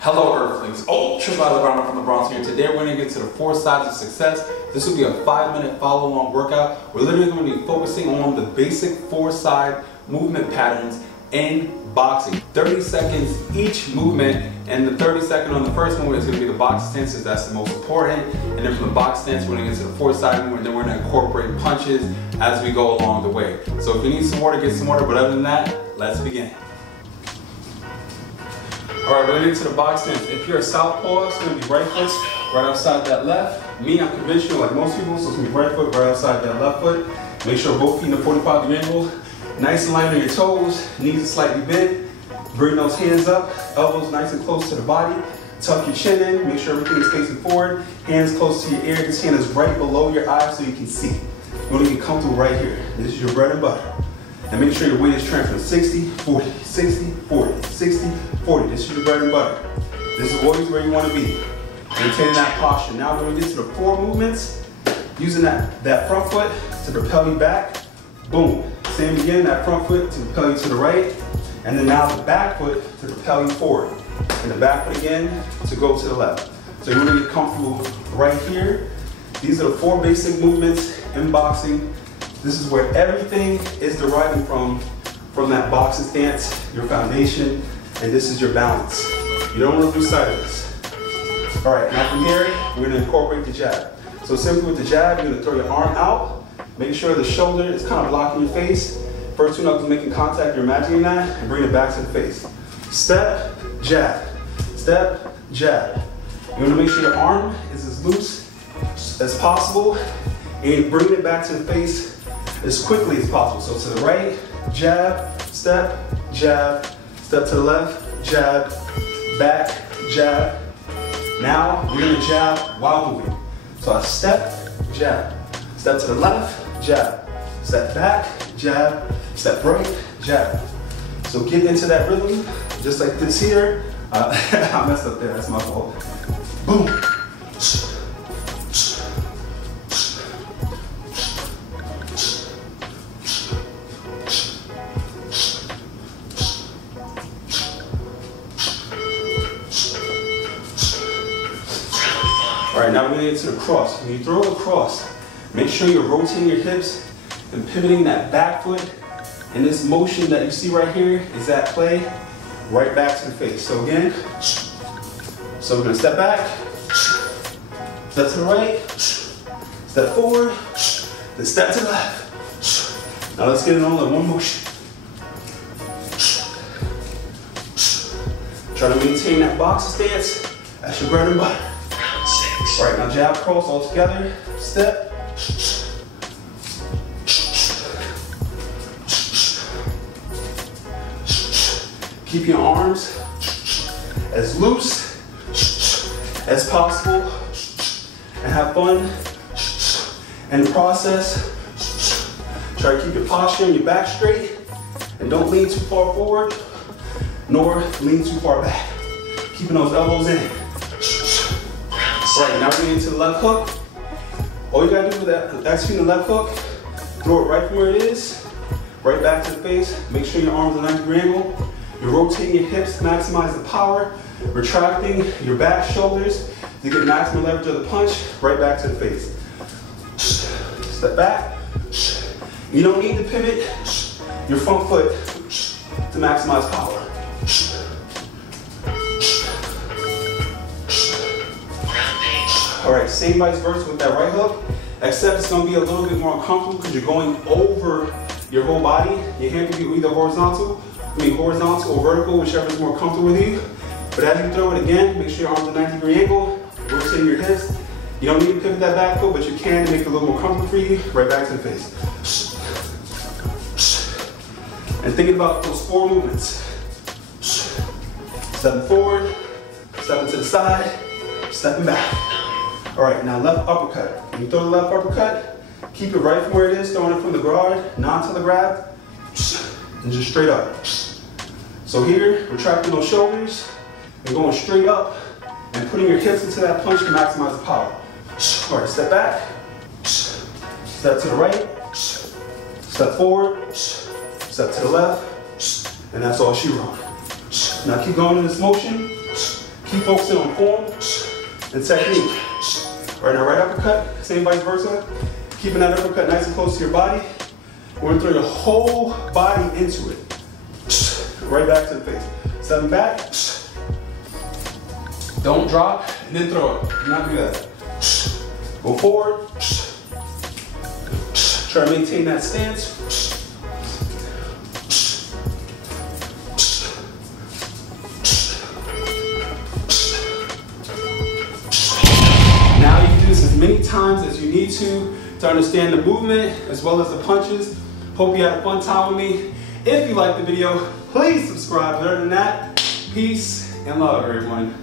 Hello Earthlings, Ultra Violet Browner from the Bronx here. Today we're going to get to the 4 sides of success. This will be a 5-minute follow-along workout. We're literally going to be focusing on the basic 4-side movement patterns in boxing. 30 seconds each movement, and the 30-second on the first movement is going to be the box stance, that's the most important. And then from the box stance we're going to get to the 4-side movement, and then we're going to incorporate punches as we go along the way. So if you need some water, get some water, but other than that, let's begin. Alright, we're going to get to the box stance. If you're a southpaw, it's going to be right foot right outside that left. Me, I'm conventional like most people, so it's going to be right foot right outside that left foot. Make sure both feet in a 45-degree angle. Nice and light on your toes, knees are slightly bent. Bring those hands up, elbows nice and close to the body. Tuck your chin in, make sure everything is facing forward. Hands close to your ear, this hand is right below your eyes so you can see. You want to get comfortable right here. This is your bread and butter. And make sure your weight is transferred 60, 40, 60, 40, 60, 40. This is your bread and butter. This is always where you want to be. Maintaining that posture. Now when we get to the 4 movements, using that front foot to propel you back, boom. Same again, that front foot to propel you to the right, and then now the back foot to propel you forward. And the back foot again to go to the left. So you want to get comfortable right here. These are the 4 basic movements in boxing. This is where everything is deriving from that boxing stance, your foundation, and this is your balance. You don't want to lose sight of this. All right, now from here, we're going to incorporate the jab. So simply with the jab, you're going to throw your arm out, make sure the shoulder is kind of blocking your face. First 2 knuckles making contact, you're imagining that, and bring it back to the face. Step, jab, step, jab. You want to make sure your arm is as loose as possible, and bring it back to the face as quickly as possible. So to the right, jab, step to the left, jab, back, jab. Now we're gonna jab while moving. So I step to the left, jab, step back, jab, step right, jab. So get into that rhythm, just like this here. I messed up there, that's my fault. Boom. All right, now we're gonna get to the cross. When you throw a cross, make sure you're rotating your hips and pivoting that back foot. And this motion that you see right here is at play right back to the face. So again, so we're gonna step back, step to the right, step forward, then step to the left. Now let's get it on in one motion. Try to maintain that boxing stance. That's your bread and butter. All right, now jab, cross all together, step. Keep your arms as loose as possible and have fun in the process. Try to keep your posture and your back straight and don't lean too far forward nor lean too far back. Keeping those elbows in. Right, now we're getting into the left hook. All you gotta do with that, execute the left hook, throw it right from where it is, right back to the face. Make sure your arms are 90-degree angle. You're rotating your hips, maximize the power, retracting your back shoulders to get maximum leverage of the punch, right back to the face. Step back. You don't need to pivot your front foot to maximize power. All right, same vice versa with that right hook, except it's gonna be a little bit more uncomfortable because you're going over your whole body. Your hand can be either horizontal or vertical, whichever is more comfortable with you. But as you throw it again, make sure your arms are 90-degree angle, rotating your hips. You don't need to pivot that back foot, but you can to make it a little more comfortable for you, right back to the face. And thinking about those 4 movements. Stepping forward, stepping to the side, stepping back. All right, now left uppercut. When you throw the left uppercut, keep it right from where it is, throwing it from the guard, non-telegraph, and just straight up. So here, retracting those shoulders and going straight up and putting your hips into that punch to maximize the power. All right, step back, step to the right, step forward, step to the left, and that's all she wrote. Now keep going in this motion. Keep focusing on form and technique. Right now, right uppercut, same vice versa. Keeping that uppercut nice and close to your body. We're gonna throw your whole body into it. Right back to the face. 7 back. Don't drop and then throw it. Do not do that. Go forward. Try to maintain that stance. Now you can do this as many times as you need to understand the movement as well as the punches. Hope you had a fun time with me. If you liked the video, please subscribe. Other than that, peace and love, everyone.